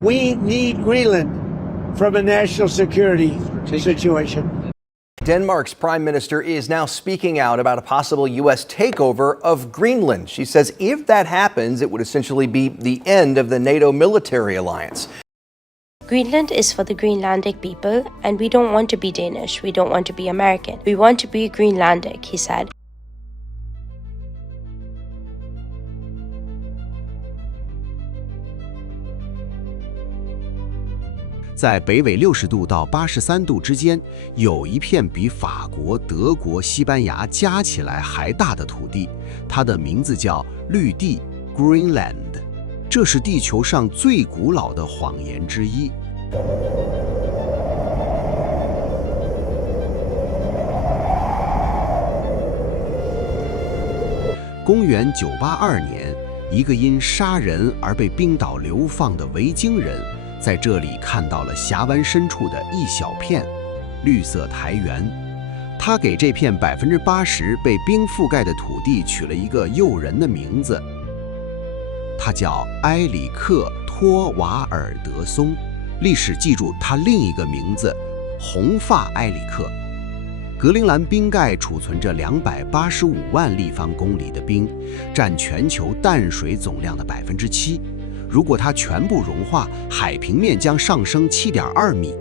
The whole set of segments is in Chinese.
We need Greenland from a national security situation. Denmark's prime minister is now speaking out about a possible U.S. takeover of Greenland. She says if that happens, it would essentially be the end of the NATO military alliance. Greenland is for the Greenlandic people, and we don't want to be Danish. We don't want to be American. We want to be Greenlandic, he said. 在北纬60度到83度之间，有一片比法国、德国、西班牙加起来还大的土地，它的名字叫绿地 （Greenland）。这是地球上最古老的谎言之一。公元982年，一个因杀人而被冰岛流放的维京人，在这里看到了峡湾深处的一小片绿色苔原。他给这片80%被冰覆盖的土地取了一个诱人的名字，他叫埃里克托瓦尔德松。历史记住他另一个名字红发埃里克。格陵兰冰盖储存着285万立方公里的冰，占全球淡水总量的7%。如果它全部融化，海平面将上升7.2米。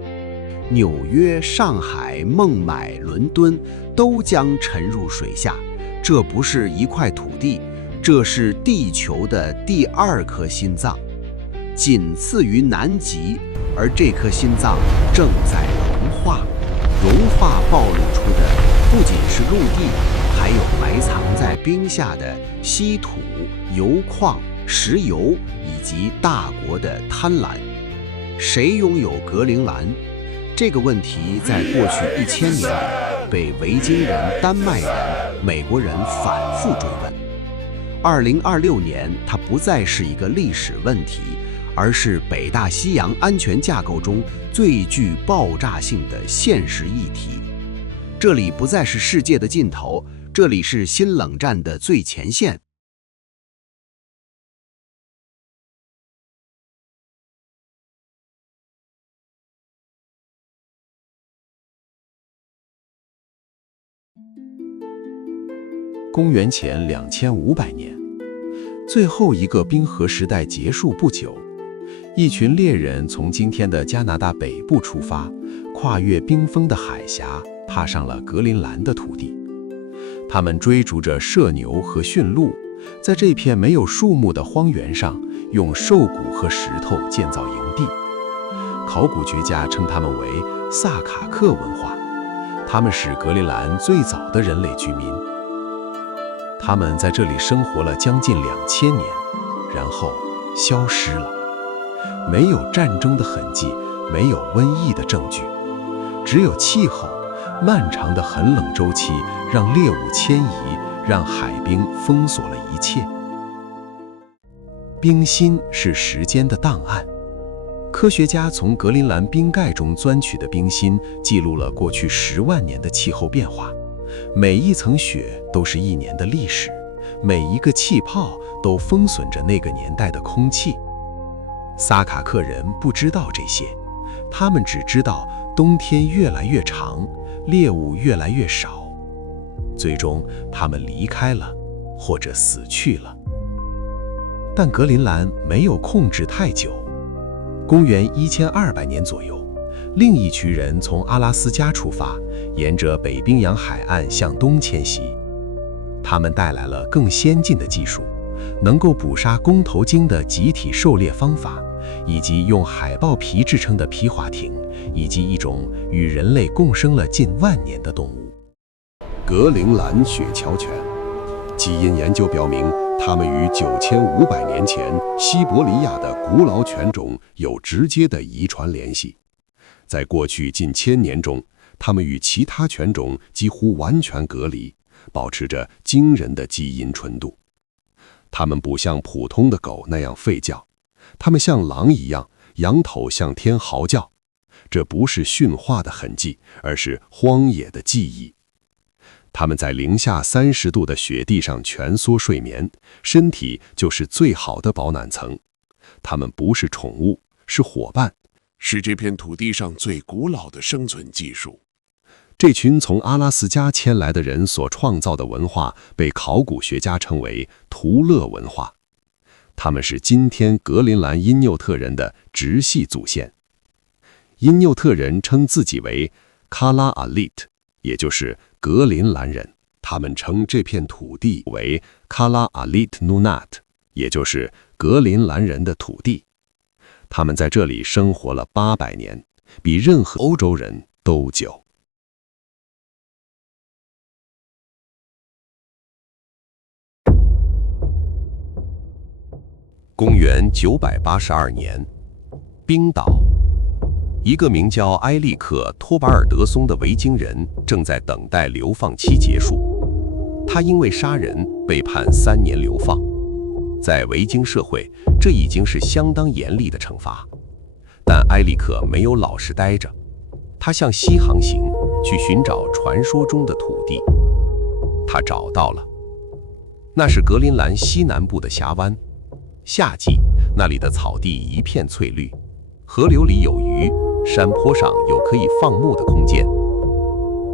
纽约、上海、孟买、伦敦都将沉入水下。这不是一块土地，这是地球的第2颗心脏，仅次于南极，而这颗心脏正在融化。融化暴露出的不仅是陆地，还有埋藏在冰下的稀土、油矿、石油以及大国的贪婪。谁拥有格陵兰？这个问题在过去1000年里被维京人、丹麦人、美国人反复追问。2026年，它不再是一个历史问题，而是北大西洋安全架构中最具爆炸性的现实议题。这里不再是世界的尽头，这里是新冷战的最前线。公元前2500年，最后一个冰河时代结束不久，一群猎人从今天的加拿大北部出发，跨越冰封的海峡，踏上了格陵兰的土地。他们追逐着射牛和驯鹿，在这片没有树木的荒原上，用兽骨和石头建造营地。考古学家称他们为萨卡克文化，他们是格陵兰最早的人类居民。他们在这里生活了将近2000年，然后消失了。没有战争的痕迹，没有瘟疫的证据，只有气候。漫长的寒冷周期让猎物迁移，让海冰封锁了一切。冰芯是时间的档案。科学家从格陵兰冰盖中钻取的冰芯记录了过去10万年的气候变化。每一层雪都是1年的历史，每一个气泡都封损着那个年代的空气。萨卡克人不知道这些，他们只知道冬天越来越长，猎物越来越少。最终，他们离开了，或者死去了。但格陵兰没有控制太久。公元1200年左右，另一群人从阿拉斯加出发，沿着北冰洋海岸向东迁徙。他们带来了更先进的技术，能够捕杀弓头鲸的集体狩猎方法，以及用海豹皮制成的皮划艇，以及一种与人类共生了近万年的动物——格陵兰雪橇犬。基因研究表明，它们与9500年前西伯利亚的古老犬种有直接的遗传联系。在过去近1000年中，它们与其他犬种几乎完全隔离，保持着惊人的基因纯度。它们不像普通的狗那样吠叫，它们像狼一样仰头向天嚎叫。这不是驯化的痕迹，而是荒野的记忆。它们在零下30度的雪地上蜷缩睡眠，身体就是最好的保暖层。它们不是宠物，是伙伴，是这片土地上最古老的生存技术。这群从阿拉斯加迁来的人所创造的文化被考古学家称为图勒文化，他们是今天格陵兰因纽特人的直系祖先。因纽特人称自己为卡拉阿利特，也就是格陵兰人，他们称这片土地为卡拉阿利特努纳特，也就是格陵兰人的土地。他们在这里生活了800年，比任何欧洲人都久。公元982年，冰岛，一个名叫埃利克·托巴尔德松的维京人正在等待流放期结束。他因为杀人被判3年流放。在维京社会，这已经是相当严厉的惩罚。但埃利克没有老实待着，他向西航行，去寻找传说中的土地。他找到了，那是格陵兰西南部的峡湾。夏季，那里的草地一片翠绿，河流里有鱼，山坡上有可以放牧的空间。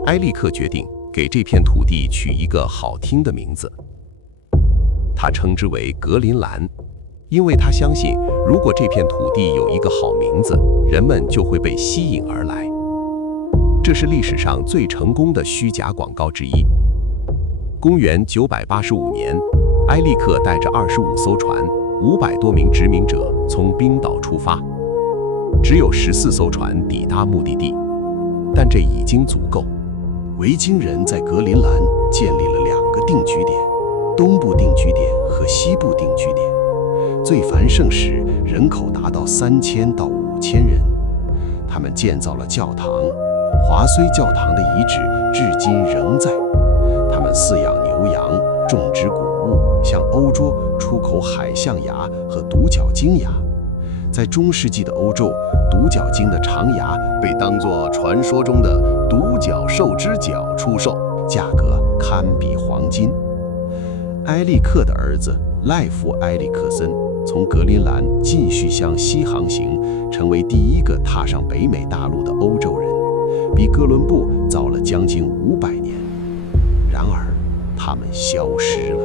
埃利克决定给这片土地取一个好听的名字，他称之为格陵兰，因为他相信，如果这片土地有一个好名字，人们就会被吸引而来。这是历史上最成功的虚假广告之一。公元985年，埃利克带着25艘船，500多名殖民者从冰岛出发，只有14艘船抵达目的地，但这已经足够。维京人在格陵兰建立了2个定居点，东部定居点和西部定居点。最繁盛时，人口达到3000到5000人。他们建造了教堂，华睢教堂的遗址至今仍在。他们饲养牛羊，种植谷物，向欧洲出口海象牙和独角鲸牙。在中世纪的欧洲，独角鲸的长牙被当作传说中的独角兽之角出售，价格堪比黄金。埃利克的儿子赖夫·埃利克森从格陵兰继续向西航行，成为第一个踏上北美大陆的欧洲人，比哥伦布早了将近500年。然而，他们消失了。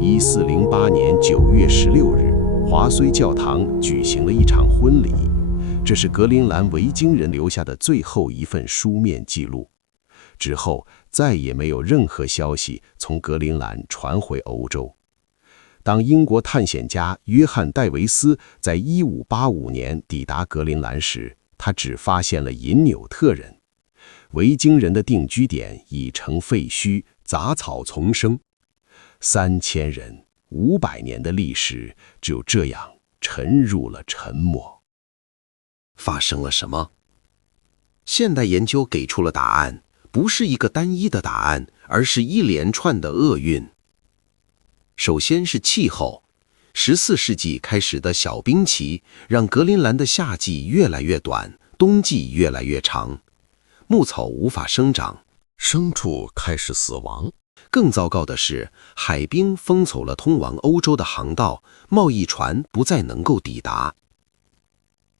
1408年9月16日，华睢教堂举行了一场婚礼，这是格陵兰维京人留下的最后一份书面记录。之后再也没有任何消息从格陵兰传回欧洲。当英国探险家约翰·戴维斯在1585年抵达格陵兰时，他只发现了因纽特人。维京人的定居点已成废墟，杂草丛生。3000人，500年的历史就这样沉入了沉默。发生了什么？现代研究给出了答案，不是一个单一的答案，而是一连串的厄运。首先是气候，14世纪开始的小冰期让格陵兰的夏季越来越短，冬季越来越长，牧草无法生长，牲畜开始死亡。更糟糕的是，海冰封锁了通往欧洲的航道，贸易船不再能够抵达。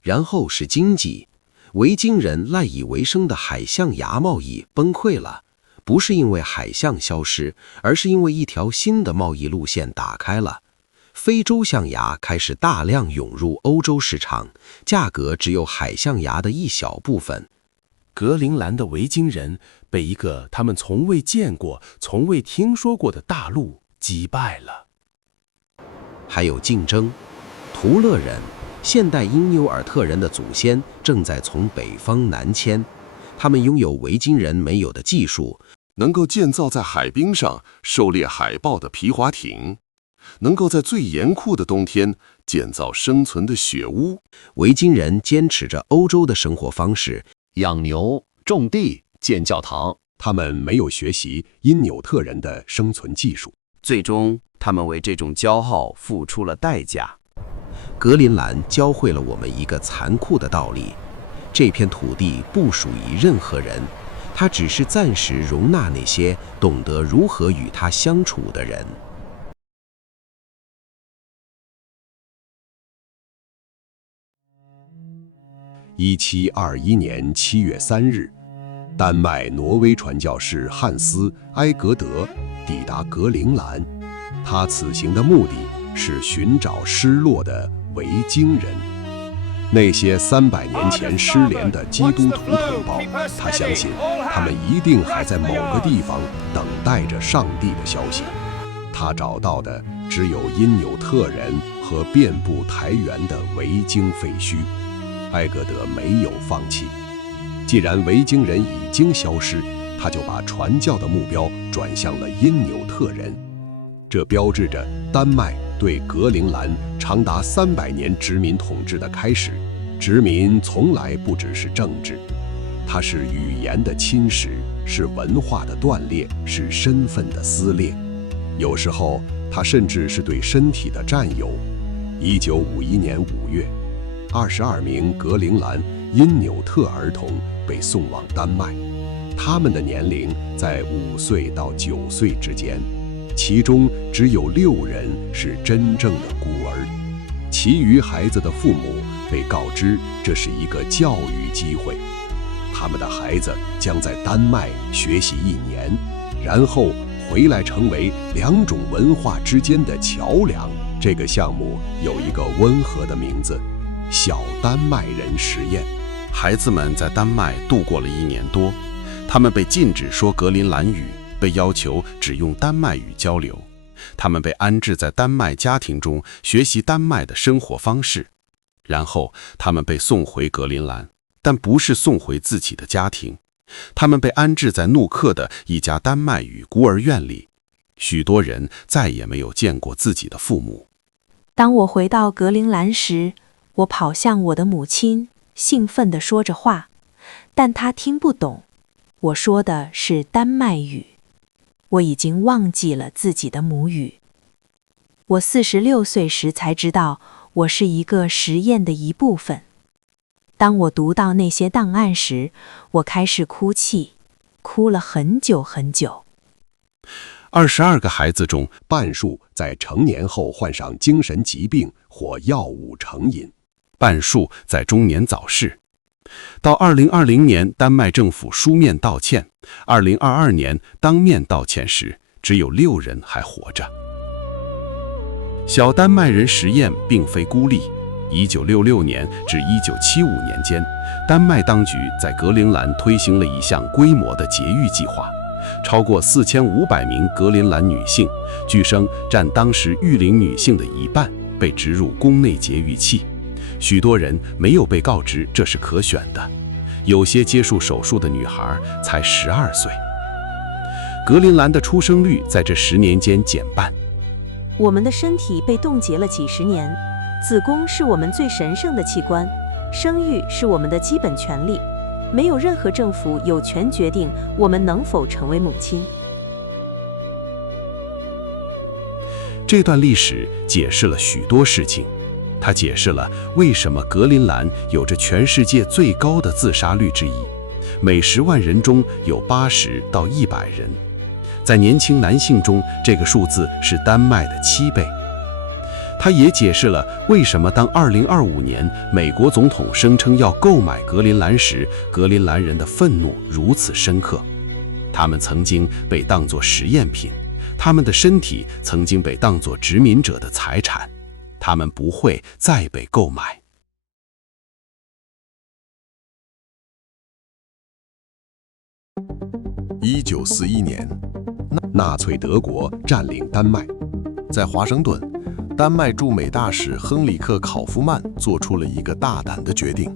然后是经济，维京人赖以为生的海象牙贸易崩溃了，不是因为海象消失，而是因为一条新的贸易路线打开了。非洲象牙开始大量涌入欧洲市场，价格只有海象牙的一小部分。格陵兰的维京人被一个他们从未见过、从未听说过的大陆击败了。还有竞争，图勒人，现代因纽尔特人的祖先正在从北方南迁，他们拥有维京人没有的技术，能够建造在海冰上狩猎海豹的皮划艇，能够在最严酷的冬天建造生存的雪屋。维京人坚持着欧洲的生活方式，养牛、种地、建教堂，他们没有学习因纽特人的生存技术。最终，他们为这种骄傲付出了代价。格陵兰教会了我们一个残酷的道理：这片土地不属于任何人，它只是暂时容纳那些懂得如何与它相处的人。1721年7月3日，丹麦挪威传教士汉斯·埃格德抵达格陵兰，他此行的目的是寻找失落的维京人。那些300年前失联的基督徒同胞，他相信他们一定还在某个地方等待着上帝的消息。他找到的只有因纽特人和遍布台原的维京废墟。埃格德没有放弃，既然维京人已经消失，他就把传教的目标转向了因纽特人。这标志着丹麦对格陵兰长达300年殖民统治的开始。殖民从来不只是政治，它是语言的侵蚀，是文化的断裂，是身份的撕裂。有时候，它甚至是对身体的占有。1951年5月，22名格陵兰因纽特儿童被送往丹麦，他们的年龄在5岁到9岁之间，其中只有6人是真正的孤儿，其余孩子的父母被告知这是一个教育机会，他们的孩子将在丹麦学习1年，然后回来成为2种文化之间的桥梁。这个项目有一个温和的名字——小丹麦人实验。孩子们在丹麦度过了1年多，他们被禁止说格陵兰语，被要求只用丹麦语交流。他们被安置在丹麦家庭中，学习丹麦的生活方式。然后他们被送回格陵兰，但不是送回自己的家庭。他们被安置在怒克的一家丹麦语孤儿院里，许多人再也没有见过自己的父母。当我回到格陵兰时，我跑向我的母亲，兴奋地说着话，但她听不懂。我说的是丹麦语，我已经忘记了自己的母语。我46岁时才知道，我是一个实验的一部分。当我读到那些档案时，我开始哭泣，哭了很久很久。22个孩子中，半数在成年后患上精神疾病或药物成瘾，半数在中年早逝。到2020年，丹麦政府书面道歉；2022年当面道歉时，只有6人还活着。小丹麦人实验并非孤立。1966年至1975年间，丹麦当局在格陵兰推行了一项规模的节育计划，超过4500名格陵兰女性，据称占当时育龄女性的1半，被植入宫内节育器。许多人没有被告知这是可选的，有些接受手术的女孩才12岁。格陵兰的出生率在这10年间减半。我们的身体被冻结了几十年，子宫是我们最神圣的器官，生育是我们的基本权利，没有任何政府有权决定我们能否成为母亲。这段历史解释了许多事情，它解释了为什么格陵兰有着全世界最高的自杀率之一，每10万人中有80到100人。在年轻男性中，这个数字是丹麦的7倍。它也解释了为什么当2025年美国总统声称要购买格陵兰时，格陵兰人的愤怒如此深刻。他们曾经被当作实验品，他们的身体曾经被当作殖民者的财产，他们不会再被购买。1941年，纳粹德国占领丹麦。在华盛顿，丹麦驻美大使亨里克·考夫曼做出了一个大胆的决定。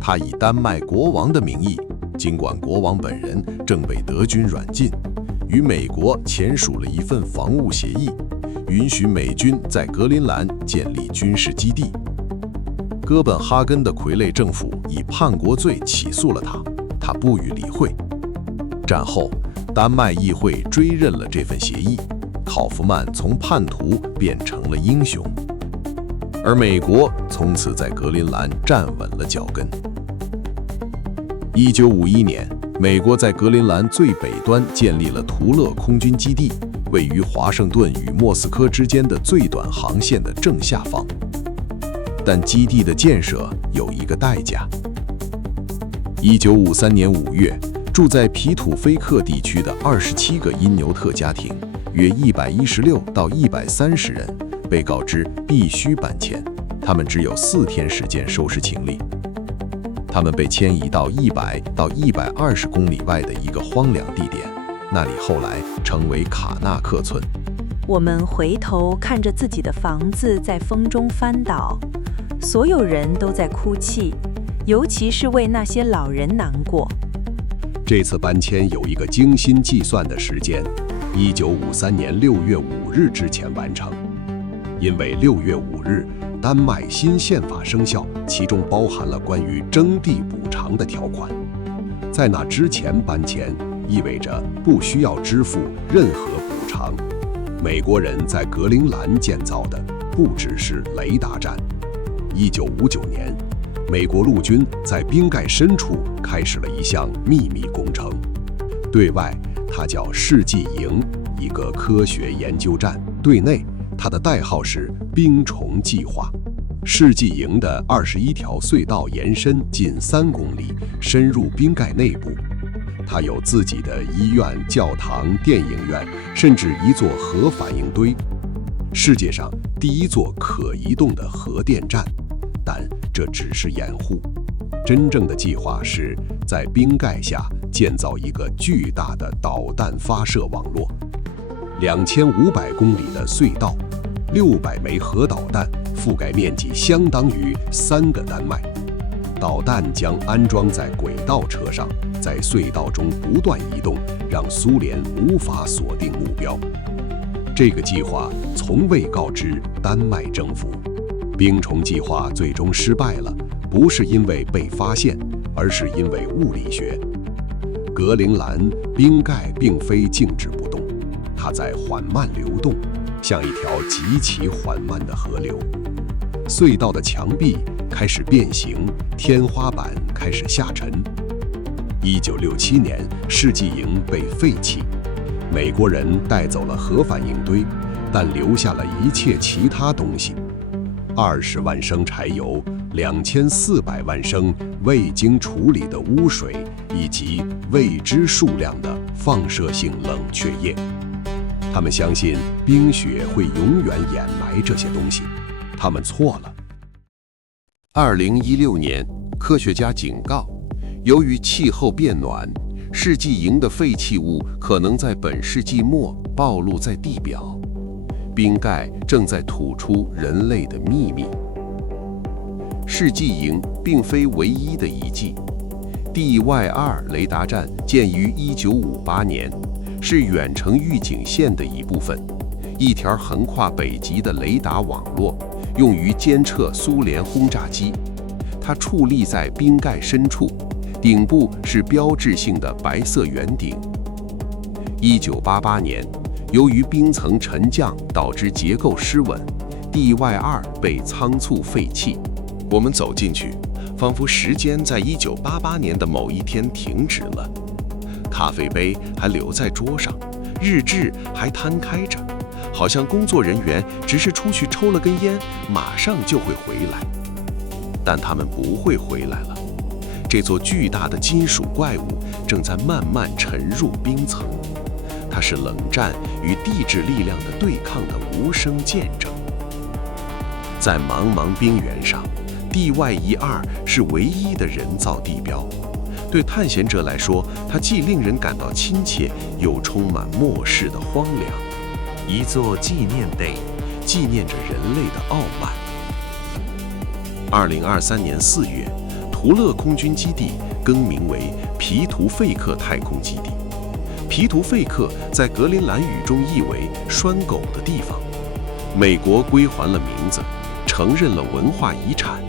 他以丹麦国王的名义，尽管国王本人正被德军软禁，与美国签署了一份防务协议，允许美军在格陵兰建立军事基地。哥本哈根的傀儡政府以叛国罪起诉了他，他不予理会。战后，丹麦议会追认了这份协议，考夫曼从叛徒变成了英雄，而美国从此在格陵兰站稳了脚跟。1951年，美国在格陵兰最北端建立了图勒空军基地，位于华盛顿与莫斯科之间的最短航线的正下方。但基地的建设有一个代价， 1953年5月，住在皮土菲克地区的27个因纽特家庭，约116到130人，被告知必须搬迁。他们只有4天时间收拾行李。他们被迁移到100到120公里外的一个荒凉地点，那里后来成为卡纳克村。我们回头看着自己的房子在风中翻倒，所有人都在哭泣，尤其是为那些老人难过。这次搬迁有一个精心计算的时间，1953年6月5日之前完成。因为6月5日，丹麦新宪法生效，其中包含了关于征地补偿的条款。在那之前搬迁，意味着不需要支付任何补偿。美国人在格陵兰建造的不只是雷达站。1959年，美国陆军在冰盖深处开始了一项秘密工程，对外它叫世纪营，一个科学研究站；对内，它的代号是冰虫计划。世纪营的21条隧道延伸近3公里，深入冰盖内部。它有自己的医院、教堂、电影院，甚至一座核反应堆，世界上第一座可移动的核电站。但这只是掩护，真正的计划是在冰盖下建造一个巨大的导弹发射网络，2500公里的隧道，600枚核导弹，覆盖面积相当于3个丹麦。导弹将安装在轨道车上，在隧道中不断移动，让苏联无法锁定目标。这个计划从未告知丹麦政府。冰虫计划最终失败了，不是因为被发现，而是因为物理学。格陵兰冰盖并非静止不动，它在缓慢流动，像一条极其缓慢的河流。隧道的墙壁开始变形，天花板开始下沉。1967年，世纪营被废弃，美国人带走了核反应堆，但留下了一切其他东西：20万升柴油、2400万升未经处理的污水，以及未知数量的放射性冷却液。他们相信冰雪会永远掩埋这些东西，他们错了。2016年，科学家警告，由于气候变暖，世纪营的废弃物可能在本世纪末暴露在地表。冰盖正在吐出人类的秘密。世纪营并非唯一的遗迹。DY2雷达站建于1958年，是远程预警线的一部分，一条横跨北极的雷达网络，用于监测苏联轰炸机。它矗立在冰盖深处，顶部是标志性的白色圆顶。1988年，由于冰层沉降导致结构失稳， DY2被仓促废弃。我们走进去，仿佛时间在1988年的某一天停止了。咖啡杯还留在桌上，日志还摊开着，好像工作人员只是出去抽了根烟，马上就会回来。但他们不会回来了。这座巨大的金属怪物正在慢慢沉入冰层。它是冷战与地质力量的对抗的无声见证。在茫茫冰原上， DY12是唯一的人造地标。对探险者来说，它既令人感到亲切，又充满末世的荒凉。一座纪念碑，纪念着人类的傲慢。2023年4月，图勒空军基地更名为皮图费克太空基地。皮图费克在格陵兰语中意为拴狗的地方。美国归还了名字，承认了文化遗产，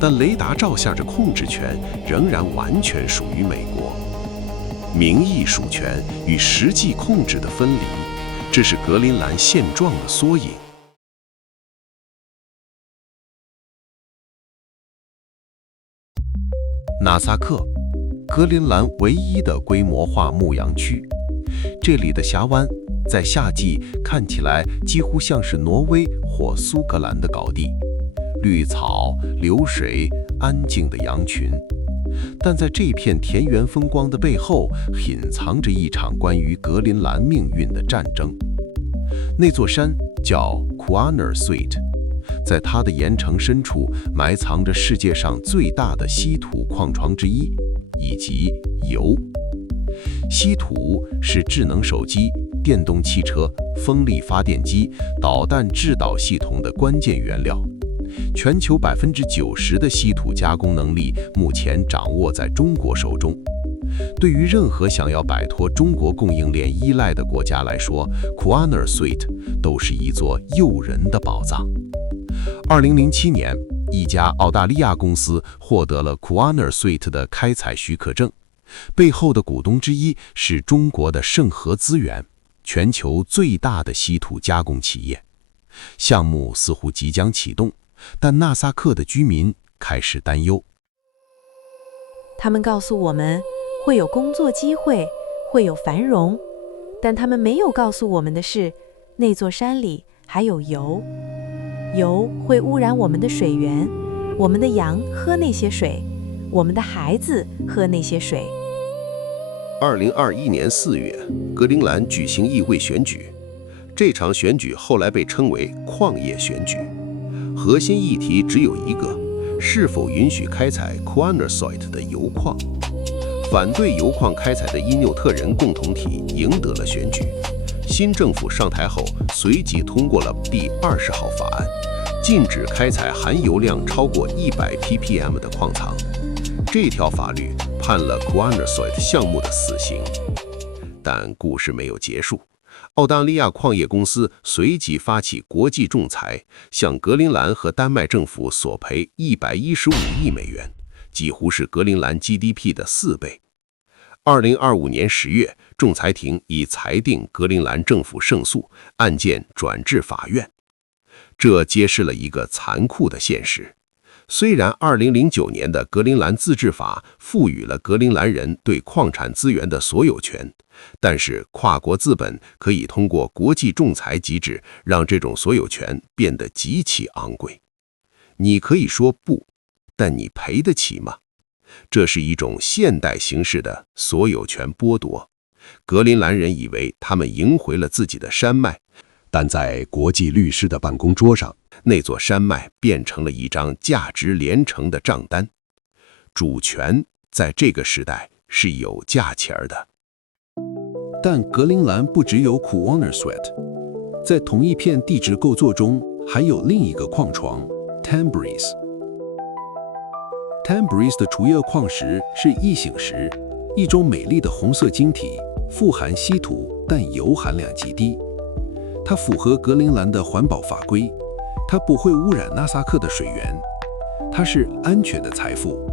但雷达照相的控制权仍然完全属于美国。名义属权与实际控制的分离，这是格陵兰现状的缩影。纳萨克，格陵兰唯一的规模化牧羊区。这里的峡湾在夏季看起来几乎像是挪威或苏格兰的高地，绿草、流水、安静的羊群。但在这片田园风光的背后，隐藏着一场关于格陵兰命运的战争。那座山叫 Kuannersuit， 在它的岩城深处埋藏着世界上最大的稀土矿床之一，以及铀。稀土是智能手机、电动汽车、风力发电机、导弹制导系统的关键原料。全球90%的稀土加工能力目前掌握在中国手中。对于任何想要摆脱中国供应链依赖的国家来说， Kuannersuit 都是一座诱人的宝藏。2007年，一家澳大利亚公司获得了 Kuannersuit 的开采许可证，背后的股东之一是中国的盛和资源，全球最大的稀土加工企业。项目似乎即将启动，但纳萨克的居民开始担忧。他们告诉我们会有工作机会，会有繁荣，但他们没有告诉我们的是，那座山里还有铀。铀会污染我们的水源，我们的羊喝那些水，我们的孩子喝那些水。2021年4月，格陵兰举行议会选举。这场选举后来被称为矿业选举，核心议题只有一个：是否允许开采 Kuannersuit 的铀矿。反对铀矿开采的因纽特人共同体赢得了选举。新政府上台后，随即通过了第20号法案，禁止开采含油量超过100 ppm 的矿藏。这条法律判了 Kuannersuit 项目的死刑。但故事没有结束。澳大利亚矿业公司随即发起国际仲裁，向格陵兰和丹麦政府索赔115亿美元，几乎是格陵兰 GDP 的4倍。2025年10月，仲裁庭已裁定格陵兰政府胜诉，案件转至法院。这揭示了一个残酷的现实。虽然2009年的格陵兰自治法赋予了格陵兰人对矿产资源的所有权，但是跨国资本可以通过国际仲裁机制让这种所有权变得极其昂贵。你可以说不，但你赔得起吗？这是一种现代形式的所有权剥夺。格陵兰人以为他们赢回了自己的山脉，但在国际律师的办公桌上，那座山脉变成了一张价值连城的账单。主权在这个时代是有价钱的。但格陵兰不只有 Kuannersuit， 在同一片地质构作中还有另一个矿床 Tambris。Tambris 的除叶矿石是异醒石，一种美丽的红色晶体，富含稀土，但铀含量极低。它符合格陵兰的环保法规，它不会污染纳萨克的水源，它是安全的财富。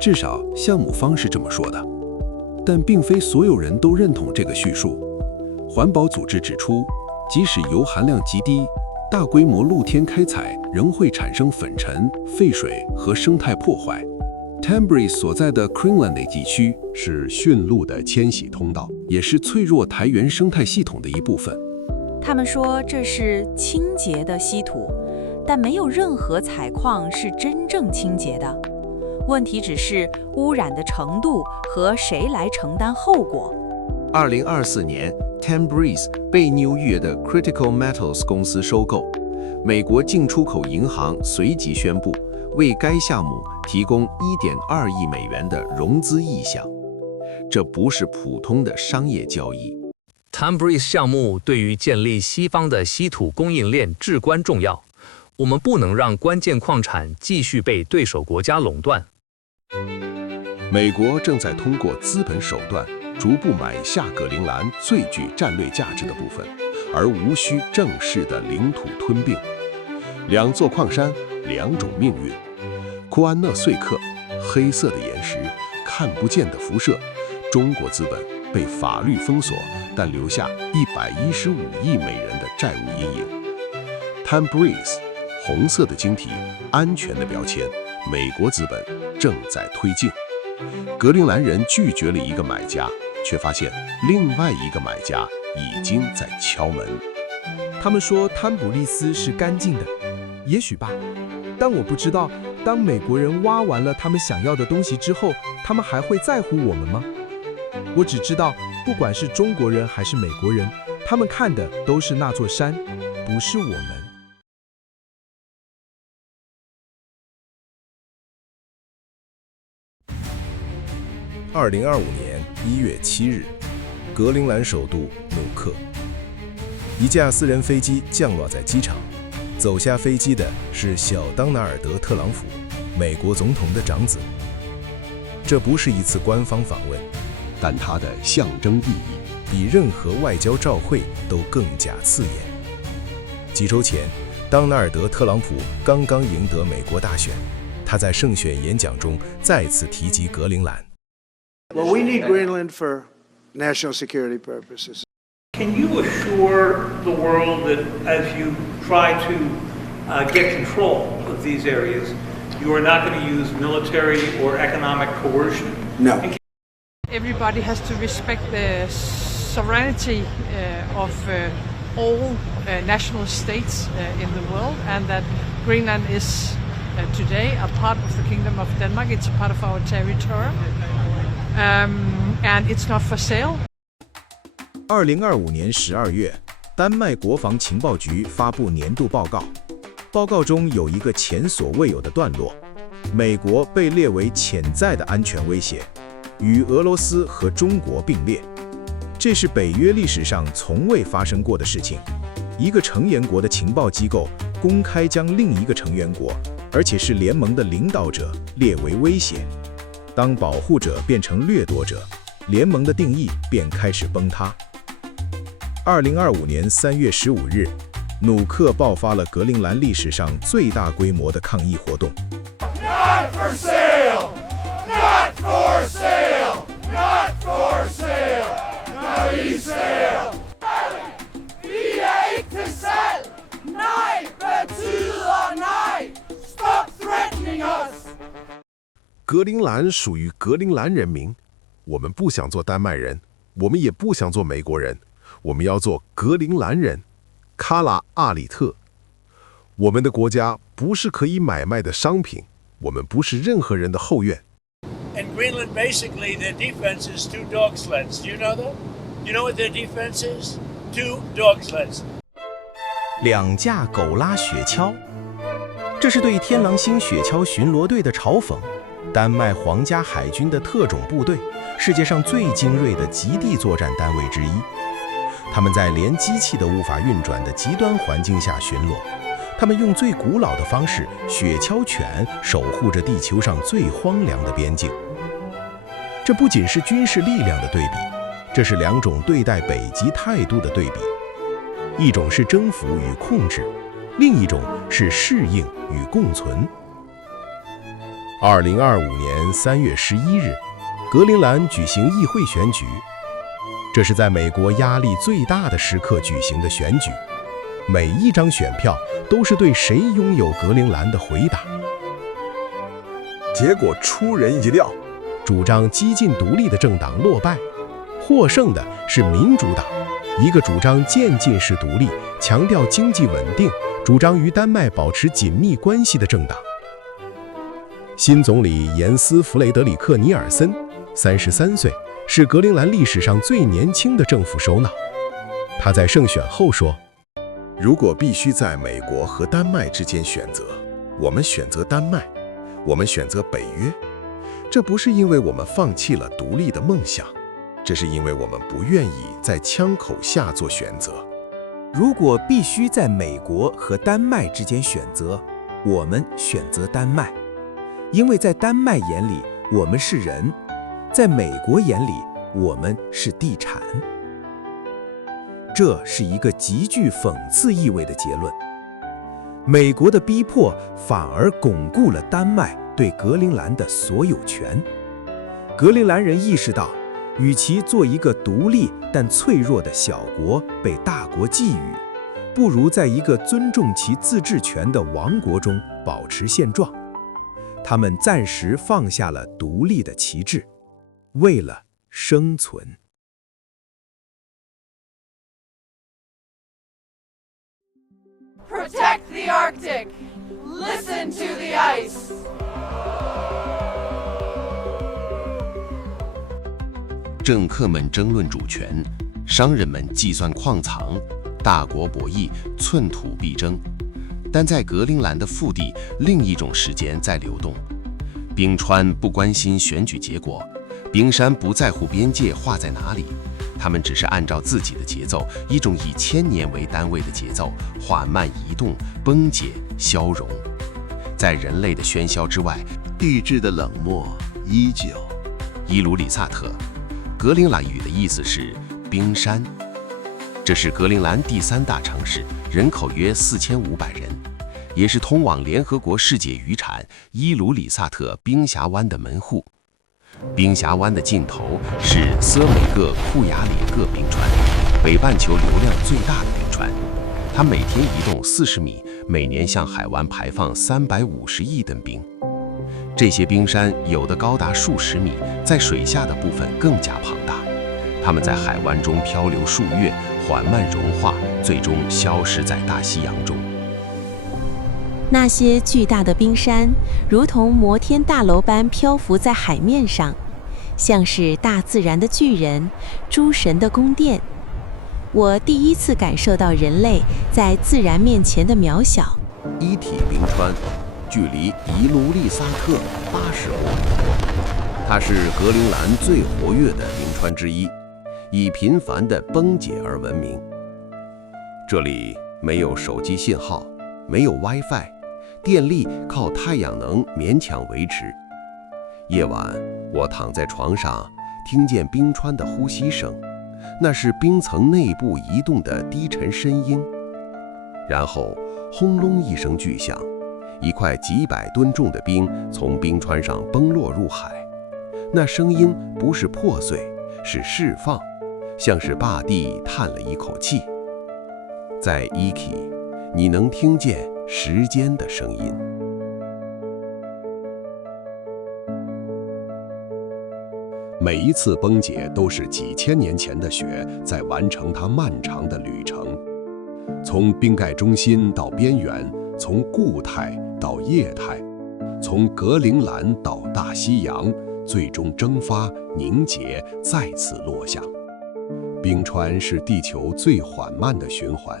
至少项目方是这么说的。但并非所有人都认同这个叙述。环保组织指出，即使铀含量极低，大规模露天开采仍会产生粉尘、废水和生态破坏。Tambris 所在的 Queensland 地区是驯鹿的迁徙通道，也是脆弱苔原生态系统的一部分。他们说这是清洁的稀土，但没有任何采矿是真正清洁的。问题只是污染的程度和谁来承担后果。2024年 ，Tambris 被纽约的 Critical Metals 公司收购。美国进出口银行随即宣布为该项目提供1.2亿美元的融资意向。这不是普通的商业交易。Tambris 项目对于建立西方的稀土供应链至关重要。我们不能让关键矿产继续被对手国家垄断。美国正在通过资本手段逐步买下格陵兰最具战略价值的部分，而无需正式的领土吞并。两座矿山，两种命运。库安讷穗克，黑色的岩石，看不见的辐射。中国资本被法律封锁，但留下115亿美元的债务阴影。Tambris， 红色的晶体，安全的标签。美国资本正在推进。格陵兰人拒绝了一个买家，却发现另外一个买家已经在敲门。他们说汤普利斯是干净的，也许吧，但我不知道当美国人挖完了他们想要的东西之后，他们还会在乎我们吗？我只知道，不管是中国人还是美国人，他们看的都是那座山，不是我们。2025年1月7日，格陵兰首都努克，一架私人飞机降落在机场，走下飞机的是小当纳尔德·特朗普，美国总统的长子。这不是一次官方访问，但它的象征意义比任何外交照会都更加刺眼。几周前，当纳尔德·特朗普刚刚赢得美国大选，他在胜选演讲中再次提及格陵兰。Well, we need Greenland for national security purposes. Can you assure the world that as you try to get control of these areas, you are not going to use military or economic coercion? No. Everybody has to respect the sovereignty of all national states in the world, and that Greenland is today a part of the Kingdom of Denmark. It's a part of our territory, and it's not for sale. 2025年12月，丹麦国防情报局发布年度报告，报告中有一个前所未有的段落：美国被列为潜在的安全威胁，与俄罗斯和中国并列。这是北约历史上从未发生过的事情。一个成员国的情报机构公开将另一个成员国，而且是联盟的领导者列为威胁。当保护者变成掠夺者，联盟的定义便开始崩塌。2025年3月15日，努克爆发了格陵兰历史上最大规模的抗议活动。Not for sale! Not for sale! Not for sale! Not for sale! Vi er ikke til salg! Nej betyder nej! Stop threatening us! 格陵兰属于格陵兰人民，我们不想做丹麦人，我们也不想做美国人，我们要做格陵兰人。卡拉·阿里特，我们的国家不是可以买卖的商品，我们不是任何人的后院。And Greenland, basically, their defense is 2 dog sleds. Do you know that? You know what their defense is? 2 dog sleds. 2架狗拉雪橇，这是对天狼星雪橇巡逻队的嘲讽。丹麦皇家海军的特种部队，世界上最精锐的极地作战单位之一。他们在连机器都无法运转的极端环境下巡逻，他们用最古老的方式——雪橇犬，守护着地球上最荒凉的边境。这不仅是军事力量的对比，这是2种对待北极态度的对比：一种是征服与控制，另一种是适应与共存。2025年3月11日，格陵兰举行议会选举。这是在美国压力最大的时刻举行的选举，每一张选票都是对谁拥有格陵兰的回答。结果出人意料，主张激进独立的政党落败，获胜的是民主党，一个主张渐进式独立、强调经济稳定、主张与丹麦保持紧密关系的政党。新总理严斯·弗雷德里克·尼尔森，33岁，是格陵兰历史上最年轻的政府首脑。他在胜选后说：“如果必须在美国和丹麦之间选择，我们选择丹麦，我们选择北约。这不是因为我们放弃了独立的梦想，这是因为我们不愿意在枪口下做选择。如果必须在美国和丹麦之间选择，我们选择丹麦，因为在丹麦眼里我们是人，在美国眼里我们是地产。”这是一个极具讽刺意味的结论。美国的逼迫反而巩固了丹麦对格陵兰的所有权。格陵兰人意识到，与其做一个独立但脆弱的小国被大国觊觎，不如在一个尊重其自治权的王国中保持现状。他们暂时放下了独立的旗帜，为了生存。Protect the Arctic! Listen to the ice. 政客们争论主权，商人们计算矿藏，大国博弈，寸土必争。但在格陵兰的腹地，另一种时间在流动。冰川不关心选举结果，冰山不在乎边界画在哪里，他们只是按照自己的节奏，一种以千年为单位的节奏，缓慢移动、崩解、消融。在人类的喧嚣之外，地质的冷漠依旧。伊鲁里萨特，格陵兰语的意思是冰山。这是格陵兰第3大城市，人口约4500人，也是通往联合国世界渔产伊鲁里萨特冰峡湾的门户。冰峡湾的尽头是瑟美各库雅里各冰川，北半球流量最大的冰川。它每天移动40米，每年向海湾排放350亿吨冰。这些冰山有的高达数十米，在水下的部分更加庞大。它们在海湾中漂流数月，缓慢融化，最终消失在大西洋中。那些巨大的冰山，如同摩天大楼般漂浮在海面上，像是大自然的巨人、诸神的宫殿。我第一次感受到人类在自然面前的渺小。伊体冰川，距离伊鲁利萨特80公里，它是格陵兰最活跃的冰川之一，以频繁的崩解而闻名。这里没有手机信号，没有 WiFi， 电力靠太阳能勉强维持。夜晚，我躺在床上，听见冰川的呼吸声，那是冰层内部移动的低沉呻吟。然后，轰隆一声巨响，一块几百吨重的冰从冰川上崩落入海。那声音不是破碎，是释放，像是大地叹了一口气。在伊基，你能听见时间的声音。每一次崩解都是几千年前的雪在完成它漫长的旅程，从冰盖中心到边缘，从固态到液态，从格陵兰到大西洋，最终蒸发、凝结，再次落下。冰川是地球最缓慢的循环，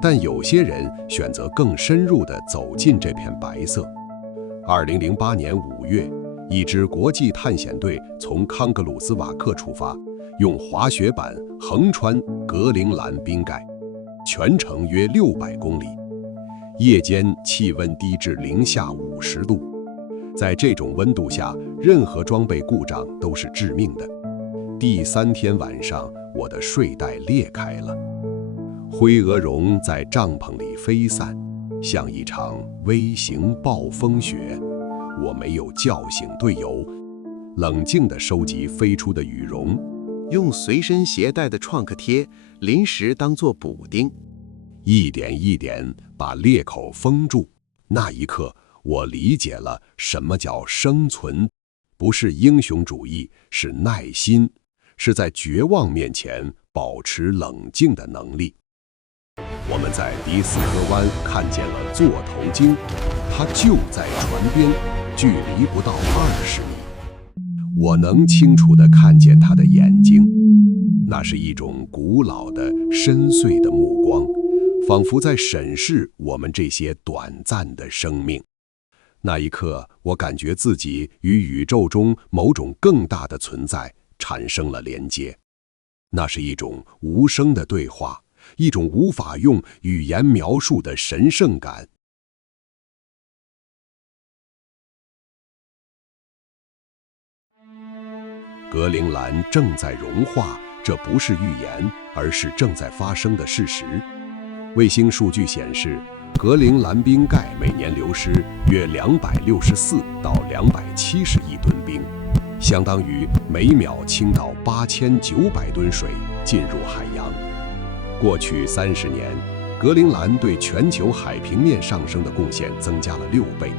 但有些人选择更深入地走进这片白色。2008年5月，一支国际探险队从康格鲁斯瓦克出发，用滑雪板横穿格陵兰冰盖，全程约600公里。夜间气温低至零下50度，在这种温度下，任何装备故障都是致命的。第3天晚上，我的睡袋裂开了，灰鹅绒在帐篷里飞散，像一场微型暴风雪。我没有叫醒队友，冷静地收集飞出的羽绒，用随身携带的创可贴临时当作补丁，一点一点把裂口封住。那一刻，我理解了什么叫生存，不是英雄主义，是耐心，是在绝望面前保持冷静的能力。我们在迪斯科湾看见了座头鲸，它就在船边，距离不到20米。我能清楚地看见它的眼睛，那是一种古老的、深邃的目光，仿佛在审视我们这些短暂的生命。那一刻，我感觉自己与宇宙中某种更大的存在产生了连接。那是一种无声的对话，一种无法用语言描述的神圣感。格陵兰正在融化，这不是预言，而是正在发生的事实。卫星数据显示，格陵兰冰盖每年流失约264到270亿吨冰，相当于每秒倾倒8900吨水进入海洋。过去30年，格陵兰对全球海平面上升的贡献增加了6倍。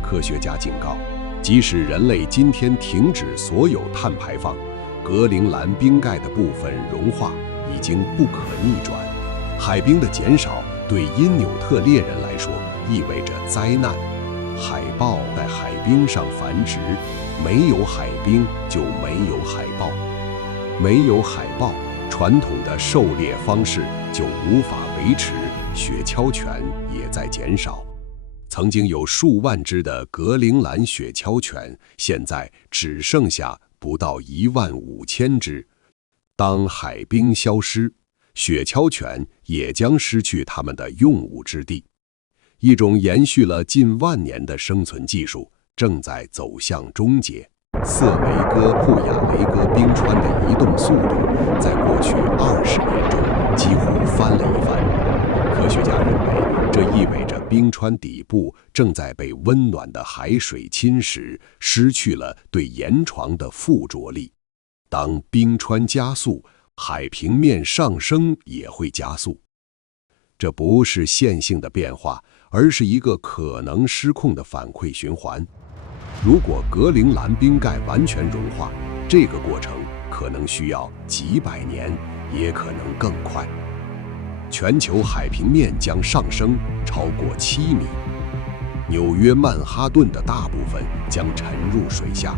科学家警告，即使人类今天停止所有碳排放，格陵兰冰盖的部分融化已经不可逆转。海冰的减少对因纽特猎人来说意味着灾难。海豹在海冰上繁殖，没有海冰就没有海豹，没有海豹，传统的狩猎方式就无法维持，雪橇犬也在减少。曾经有数万只的格陵兰雪橇犬，现在只剩下不到15000只。当海冰消失，雪橇犬也将失去它们的用武之地。一种延续了近万年的生存技术正在走向终结。瑟梅戈布亚雷戈冰川的移动速度在过去20年中几乎翻了一番。科学家认为，这意味着冰川底部正在被温暖的海水侵蚀，失去了对岩床的附着力。当冰川加速，海平面上升也会加速。这不是线性的变化，而是一个可能失控的反馈循环。如果格陵兰冰盖完全融化，这个过程可能需要几百年，也可能更快。全球海平面将上升超过7米，纽约曼哈顿的大部分将沉入水下，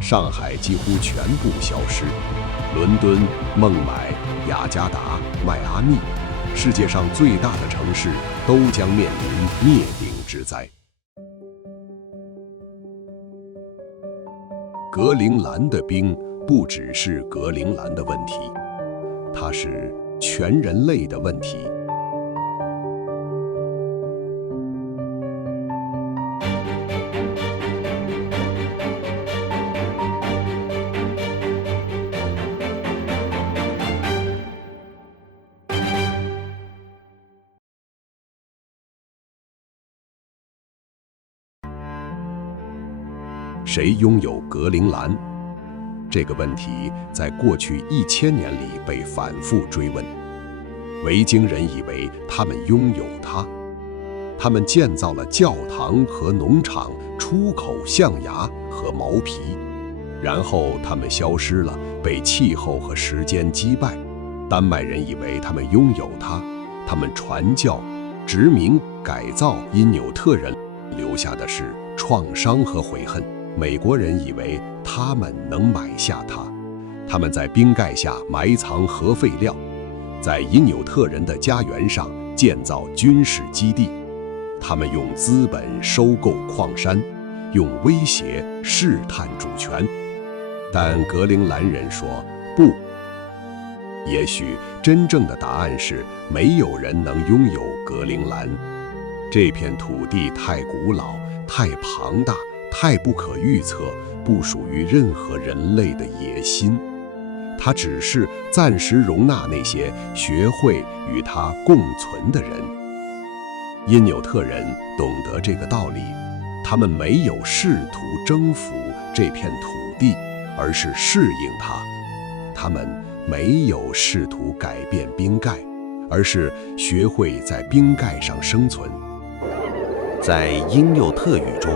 上海几乎全部消失，伦敦、孟买、雅加达、迈阿密，世界上最大的城市都将面临灭顶之灾。格陵兰的冰不只是格陵兰的问题，它是全人类的问题。谁拥有格陵兰？这个问题在过去1000年里被反复追问。维京人以为他们拥有它，他们建造了教堂和农场，出口象牙和毛皮，然后他们消失了，被气候和时间击败。丹麦人以为他们拥有它，他们传教、殖民、改造因纽特人留下的是创伤和悔恨。美国人以为他们能买下它，他们在冰盖下埋藏核废料，在因纽特人的家园上建造军事基地，他们用资本收购矿山，用威胁试探主权。但格陵兰人说不。也许真正的答案是，没有人能拥有格陵兰。这片土地太古老、太庞大、太不可预测，不属于任何人类的野心。它只是暂时容纳那些学会与它共存的人。因纽特人懂得这个道理，他们没有试图征服这片土地，而是适应它。他们没有试图改变冰盖，而是学会在冰盖上生存。在因纽特语中，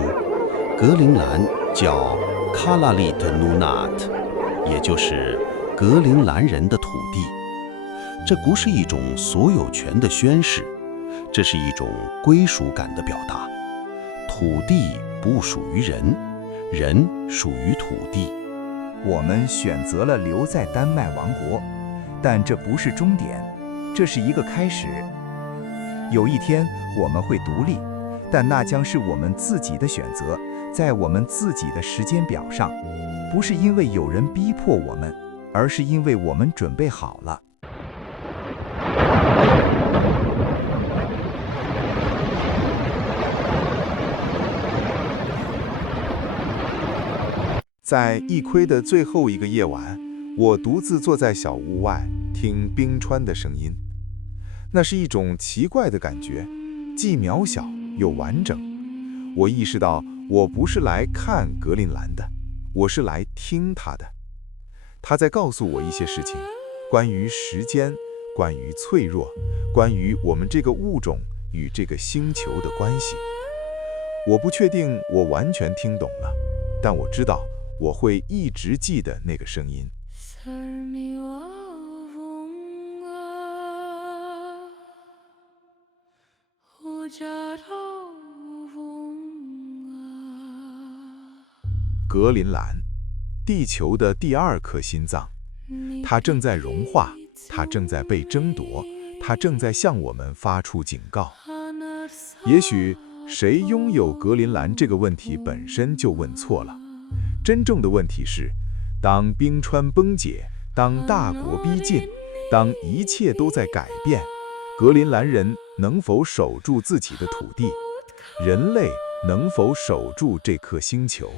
格陵兰叫卡拉利特努纳特，也就是格陵兰人的土地。这不是一种所有权的宣示，这是一种归属感的表达。土地不属于人，人属于土地。我们选择了留在丹麦王国，但这不是终点，这是一个开始。有一天我们会独立，但那将是我们自己的选择，在我们自己的时间表上，不是因为有人逼迫我们，而是因为我们准备好了。在一窥的最后一个夜晚，我独自坐在小屋外，听冰川的声音。那是一种奇怪的感觉，既渺小又完整。我意识到，我不是来看格陵兰的，我是来听它的。它在告诉我一些事情，关于时间，关于脆弱，关于我们这个物种与这个星球的关系。我不确定我完全听懂了，但我知道我会一直记得那个声音。家头格陵兰，地球的第二颗心脏，它正在融化，它正在被争夺，它正在向我们发出警告。也许谁拥有格陵兰这个问题本身就问错了，真正的问题是，当冰川崩解，当大国逼近，当一切都在改变，格陵兰人能否守住自己的土地？人类能否守住这颗星球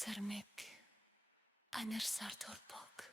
？Sărmec, anersar torpok.